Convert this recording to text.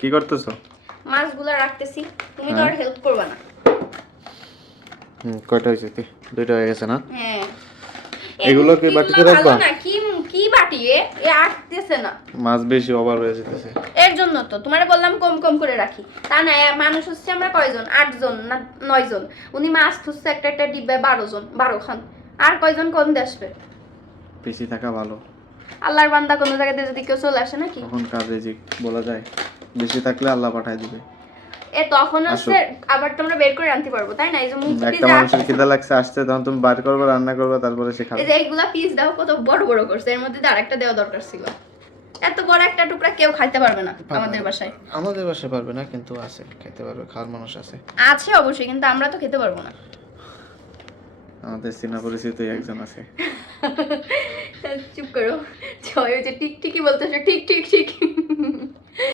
কি করতেছো? মাছগুলো রাখতেছি, তুমি তো আর হেল্প করবে না। কয়টা হয়েছে? দুইটা হয়ে গেছে না? হ্যাঁ, এগুলো কি বাটিতে রাখবা? না কি কি বাটি এ আটতেছে না। মাছ বেশি ওভার হয়ে যেতেছে। এর জন্য তো তোমারে বললাম কম কম করে রাখি। তা না, মানুষ হচ্ছে আমরা কয়জন, 8 জন না 9 জন। উনি মাছ ধরছে একটা একটা ডিব্বে 12 জন, 12 খান। আর কয়জন কোন আসবে? বেশি থাকা ভালো। আল্লাহর বান্দা কোনো জায়গাতে যদি কেউ চলে আসে নাকি? কখন কাজে যে বলা যায়, বেশি থাকলে আল্লাহ পাঠায় দিবে। এ তখন হচ্ছে আবার তোমরা বের করে আনতে পারবো, তাই না? এই যে মুক্তি একটা মানুষের খিদা লাগছে, আসছে, তখন তুমি বার করবে, রান্না করবে, তারপরে সে খাবে। এই যে এইগুলা পিস দাও, কত বড় বড় করছে, এর মধ্যে আরেকটা দেওয়া দরকার ছিল। এত বড় একটা টুকরা কেউ খাইতে পারবে না আমাদের বাসায়। আমাদের বাসায় পারবে না, কিন্তু আছে, খেতে পারবে, খাওয়ার মানুষ আছে। আছে অবশ্যই, কিন্তু আমরা তো খেতে পারবো না। আমাদের চেনা পরিচিত একজন আছে। চুপ করো। জয়, ওই যে টিক টিকি বলতেছে, ঠিক ঠিক ঠিক।